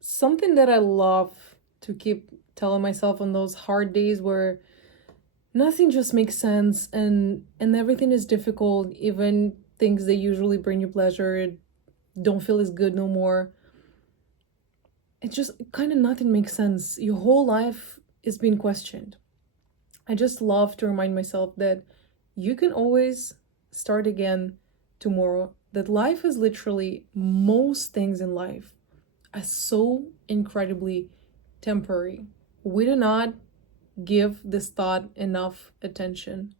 Something that I love to keep telling myself on those hard days where nothing just makes sense and everything is difficult, even things that usually bring you pleasure don't feel as good no more. It just kind of nothing makes sense. Your whole life is being questioned. I just love to remind myself that you can always start again tomorrow. That life is literally, most things in life are so incredibly temporary. We do not give this thought enough attention.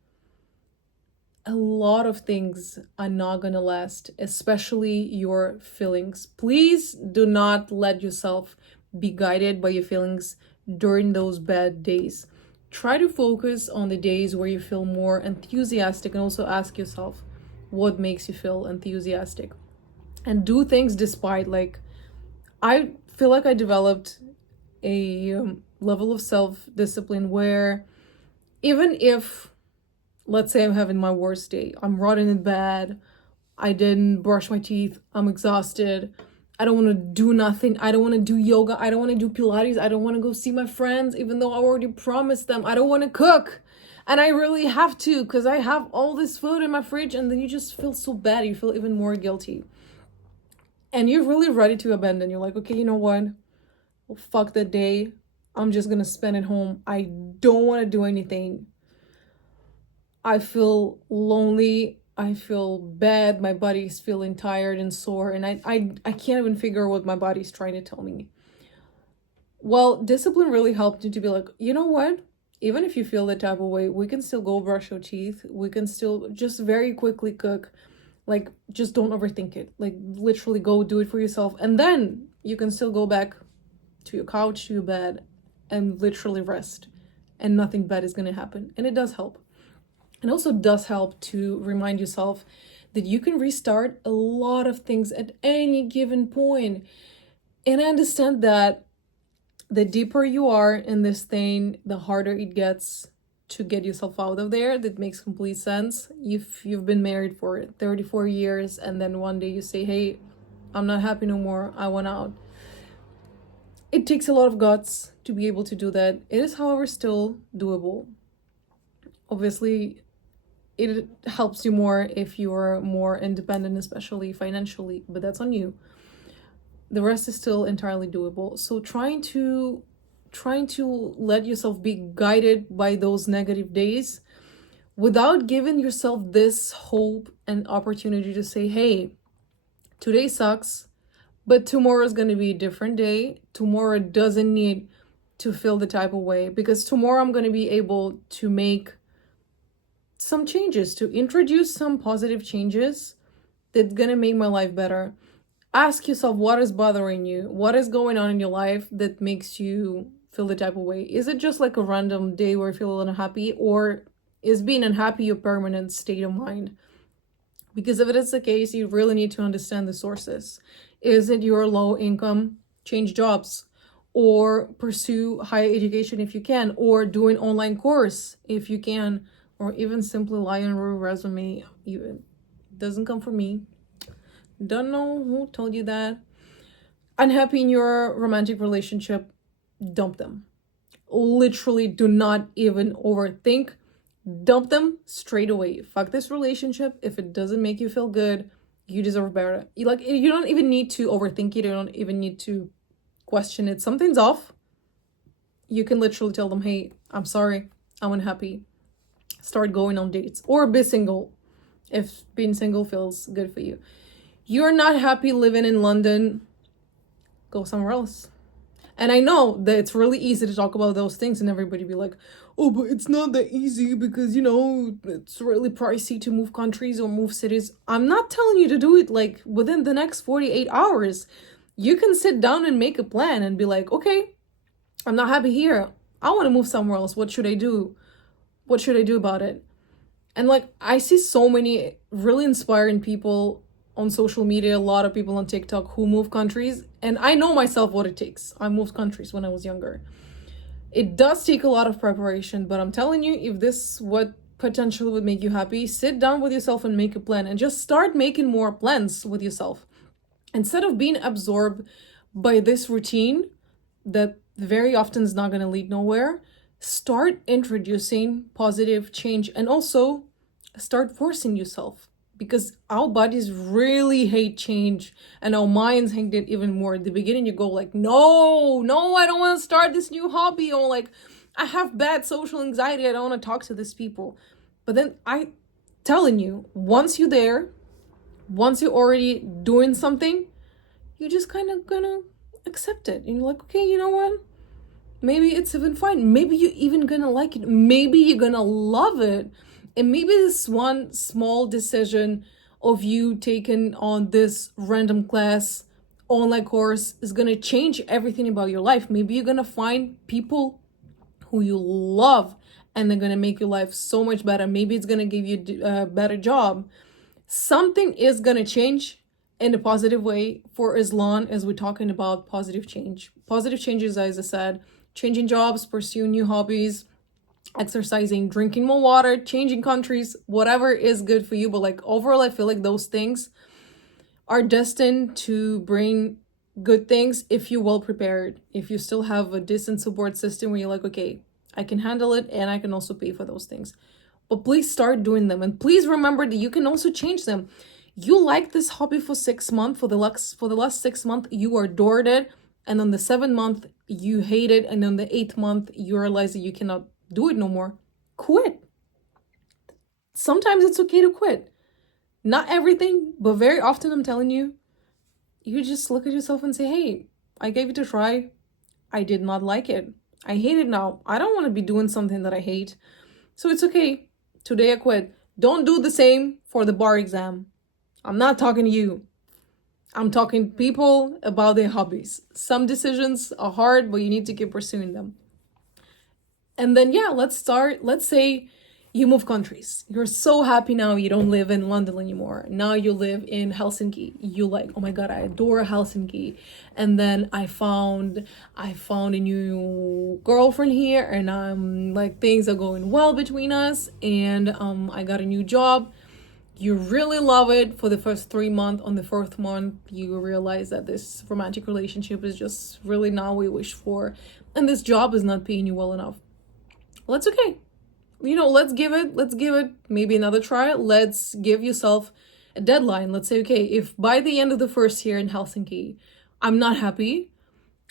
A lot of things are not gonna last, especially your feelings. Please do not let yourself be guided by your feelings during those bad days. Try to focus on the days where you feel more enthusiastic and also ask yourself what makes you feel enthusiastic. And do things despite, like, I feel like I developed a level of self discipline where even if, let's say, I'm having my worst day, I'm rotting in bed, I didn't brush my teeth, I'm exhausted, I don't want to do nothing, I don't want to do yoga, I don't want to do Pilates, I don't want to go see my friends, even though I already promised them, I don't want to cook. And I really have to because I have all this food in my fridge, and then you just feel so bad. You feel even more guilty. And you're really ready to abandon. You're like, okay, you know what? Well, fuck that day. I'm just gonna spend it home. I don't want to do anything. I feel lonely. I feel bad. My body's feeling tired and sore, and I can't even figure what my body's trying to tell me. Well, discipline really helped you to be like, you know what? Even if you feel that type of way, we can still go brush our teeth. We can still just very quickly cook. Like, just don't overthink it. Like, literally go do it for yourself. And then you can still go back to your couch, to your bed, and literally rest. And nothing bad is going to happen. And it does help. It also does help to remind yourself that you can restart a lot of things at any given point. And I understand that the deeper you are in this thing, the harder it gets to get yourself out of there. That makes complete sense. If you've been married for 34 years and then one day you say, hey, I'm not happy no more, I want out. It takes a lot of guts to be able to do that. It is, however, still doable. Obviously, it helps you more if you're more independent, especially financially, but that's on you. The rest is still entirely doable. So trying to let yourself be guided by those negative days without giving yourself this hope and opportunity to say, hey, today sucks, but tomorrow is going to be a different day. Tomorrow doesn't need to feel the type of way, because tomorrow I'm going to be able to make some changes, to introduce some positive changes that's going to make my life better. Ask yourself, what is bothering you? What is going on in your life that makes you feel the type of way? Is it just like a random day where you feel unhappy, or is being unhappy your permanent state of mind? Because if it is the case, you really need to understand the sources. Is it your low income? Change jobs, or pursue higher education if you can, or do an online course if you can, or even simply lie on your resume. It doesn't come from me. Don't know who told you that. Unhappy in your romantic relationship, dump them. Literally, do not even overthink. Dump them straight away. Fuck this relationship. If it doesn't make you feel good, you deserve better. You don't even need to overthink it. You don't even need to question it. Something's off. You can literally tell them, hey, I'm sorry, I'm unhappy. Start going on dates, or be single if being single feels good for you. You're not happy living in London, go somewhere else. And I know that it's really easy to talk about those things and everybody be like, oh, but it's not that easy because, it's really pricey to move countries or move cities. I'm not telling you to do it like within the next 48 hours. You can sit down and make a plan and be like, okay, I'm not happy here. I want to move somewhere else. What should I do? What should I do about it? And like, I see so many really inspiring people on social media, a lot of people on TikTok who move countries. And I know myself what it takes. I moved countries when I was younger. It does take a lot of preparation, but I'm telling you, if this is what potentially would make you happy, sit down with yourself and make a plan, and just start making more plans with yourself. Instead of being absorbed by this routine that very often is not going to lead nowhere, start introducing positive change and also start forcing yourself, because our bodies really hate change and our minds hate it even more. At the beginning you go like, no, no, I don't want to start this new hobby, or like, I have bad social anxiety, I don't want to talk to these people. But then I telling you, once you're there, once you're already doing something, you just kind of gonna accept it. And you're like, okay, you know what? Maybe it's even fine. Maybe you're even gonna like it. Maybe you're gonna love it. And maybe this one small decision of you taking on this random class, online course, is gonna change everything about your life. Maybe you're gonna find people who you love and they're gonna make your life so much better. Maybe it's gonna give you a better job. Something is gonna change in a positive way for as long as we're talking about positive change. Positive changes, as I said, changing jobs, pursuing new hobbies, exercising, drinking more water, changing countries, whatever is good for you. But like overall, I feel like those things are destined to bring good things if you're well prepared, if you still have a decent support system where you're like, okay, I can handle it and I can also pay for those things. But please start doing them, and please remember that you can also change them. You like this hobby for 6 months, for the last 6 months you adored it, and on the 7th month you hate it, and on the 8th month you realize that you cannot do it no more. Quit. Sometimes it's okay to quit. Not everything, but very often, I'm telling you, you just look at yourself and say, hey, I gave it a try. I did not like it. I hate it now. I don't want to be doing something that I hate. So it's okay. Today I quit. Don't do the same for the bar exam. I'm not talking to you. I'm talking to people about their hobbies. Some decisions are hard, but you need to keep pursuing them. And then, yeah, let's start. Let's say you move countries. You're so happy now you don't live in London anymore. Now you live in Helsinki. You like, oh my God, I adore Helsinki. And then I found a new girlfriend here, and like, things are going well between us, and I got a new job. You really love it for the first 3 months. On the 4th month, you realize that this romantic relationship is just really not what you wish for, and this job is not paying you well enough. Well, that's okay. Let's give it maybe another try. Let's give yourself a deadline. Let's say, okay, if by the end of the first year in Helsinki I'm not happy,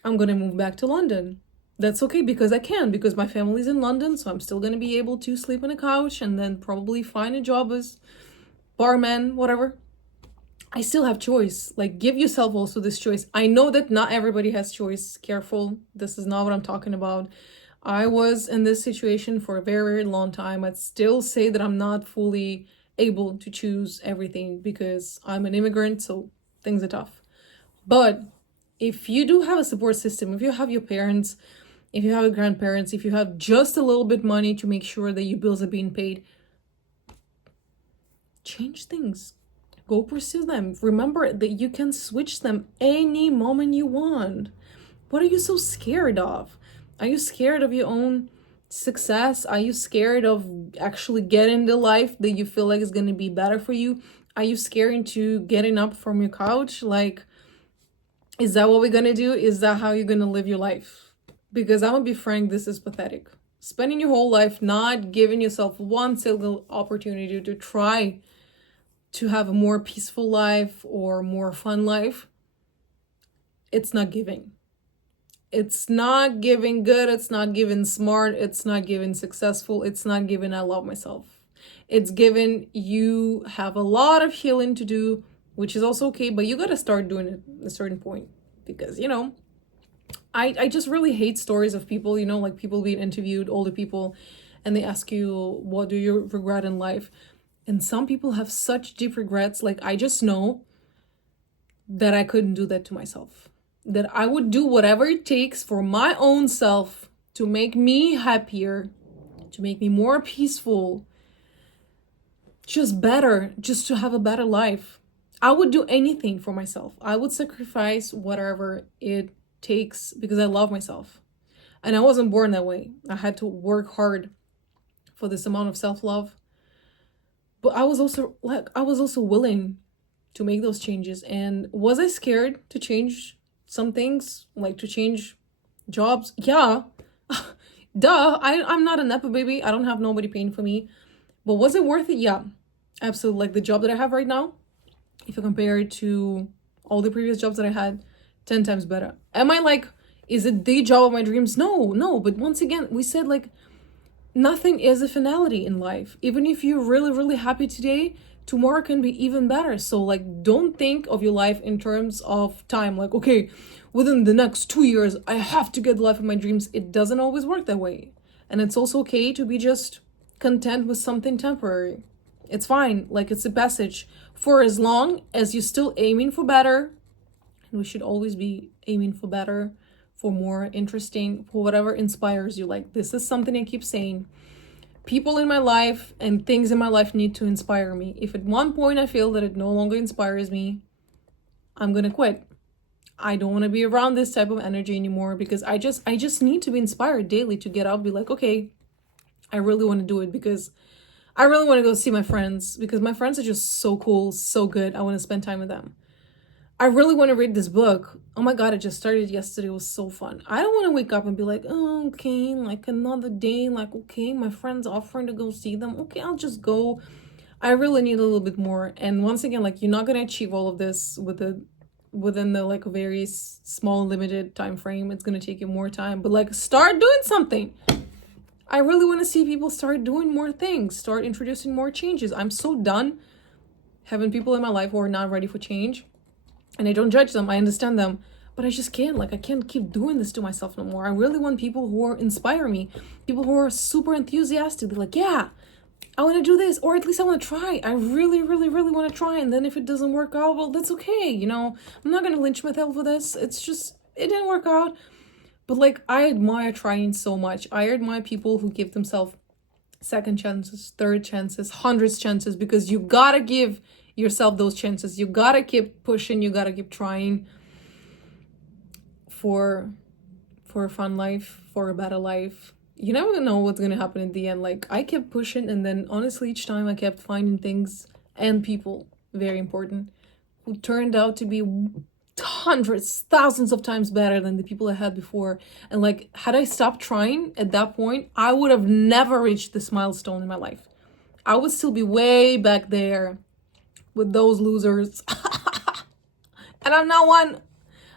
I'm gonna move back to London. That's okay, because I can, because my family's in London, so I'm still gonna be able to sleep on a couch and then probably find a job as barman, whatever. I still have choice. Like, give yourself also this choice. I know that not everybody has choice. Careful, this is not what I'm talking about. I was in this situation for a very, very long time. I'd still say that I'm not fully able to choose everything because I'm an immigrant, so things are tough. But if you do have a support system, if you have your parents, if you have your grandparents, if you have just a little bit money to make sure that your bills are being paid, change things. Go pursue them. Remember that you can switch them any moment you want. What are you so scared of? Are you scared of your own success? Are you scared of actually getting the life that you feel like is going to be better for you? Are you scared into getting up from your couch? Like, is that what we're going to do? Is that how you're going to live your life? Because I'm going to be frank, this is pathetic. Spending your whole life not giving yourself one single opportunity to try to have a more peaceful life or more fun life, it's not giving. It's not giving good, it's not giving smart, it's not giving successful, it's not giving I love myself. It's given you have a lot of healing to do, which is also okay, but you gotta start doing it at a certain point. Because, I just really hate stories of people, like people being interviewed, older people, and they ask you, what do you regret in life? And some people have such deep regrets. Like, I just know that I couldn't do that to myself. That I would do whatever it takes for my own self to make me happier, to make me more peaceful, just better, just to have a better life. I would do anything for myself. I would sacrifice whatever it takes because I love myself. And I wasn't born that way. I had to work hard for this amount of self-love. But I was also willing to make those changes. And was I scared to change some things, like to change jobs. Yeah. Duh. I'm not a Nepo baby. I don't have nobody paying for me. But was it worth it? Yeah. Absolutely. Like the job that I have right now, if you compare it to all the previous jobs that I had, 10 times better. Am I like, is it the job of my dreams? No. But once again, we said like nothing is a finality in life. Even if you're really, really happy today, tomorrow can be even better. So like, don't think of your life in terms of time. Like, okay, within the next 2 years, I have to get the life of my dreams. It doesn't always work that way. And it's also okay to be just content with something temporary. It's fine. Like, it's a passage for as long as you're still aiming for better. And we should always be aiming for better, for more interesting, for whatever inspires you. Like, this is something I keep saying. People in my life and things in my life need to inspire me. If at one point I feel that it no longer inspires me, I'm gonna quit. I don't want to be around this type of energy anymore, because I just need to be inspired daily to get out, be like, okay, I really want to do it, because I really want to go see my friends, because my friends are just so cool, so good. I want to spend time with them. I really want to read this book. Oh my God, it just started yesterday. It was so fun. I don't want to wake up and be like, oh, okay, like another day. Like, okay, my friend's offering to go see them. Okay, I'll just go. I really need a little bit more. And once again, like, you're not going to achieve all of this within the like a very small, limited time frame. It's going to take you more time. But like, start doing something. I really want to see people start doing more things, start introducing more changes. I'm so done having people in my life who are not ready for change. And I don't judge them, I understand them, but I just can't. Like, I can't keep doing this to myself no more. I really want people who inspire me, people who are super enthusiastic. They're like, yeah, I want to do this, or at least I want to try. I really, really, really want to try. And then if it doesn't work out, well, that's okay. You know, I'm not going to lynch myself for this. It's just, it didn't work out. But like, I admire trying so much. I admire people who give themselves second chances, third chances, hundreds chances, because you gotta give yourself those chances. You gotta keep pushing. You gotta keep trying for a fun life, for a better life. You never know what's gonna happen in the end. Like, I kept pushing, and then honestly, each time I kept finding things and people, very important, who turned out to be hundreds, thousands of times better than the people I had before. And like, had I stopped trying at that point, I would have never reached this milestone in my life. I would still be way back there with those losers. And I'm not one.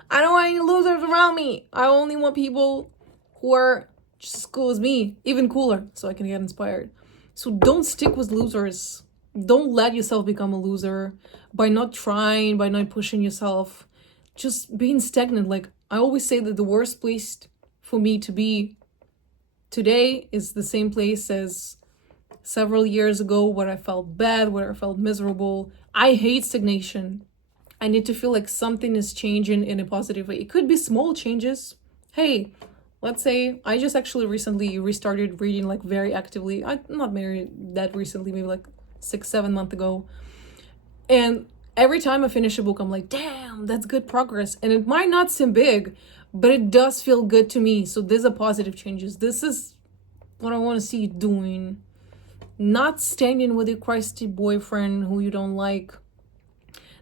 I don't want any losers around me. I only want people who are just as cool as me, even cooler, so I can get inspired. So don't stick with losers. Don't let yourself become a loser by not trying, by not pushing yourself. Just being stagnant. Like, I always say that the worst place for me to be today is the same place as several years ago, where I felt bad, where I felt miserable. I hate stagnation. I need to feel like something is changing in a positive way. It could be small changes. Hey, let's say I just actually recently restarted reading, like, very actively. I'm not married that recently, maybe like 6-7 months ago. And every time I finish a book, I'm like, damn, that's good progress. And it might not seem big, but it does feel good to me. So these are positive changes. This is what I want to see you doing. Not standing with your crusty boyfriend who you don't like.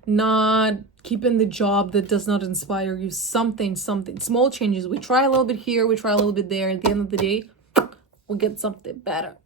Not keeping the job that does not inspire you. Something. Small changes. We try a little bit here, we try a little bit there. At the end of the day, we get something better.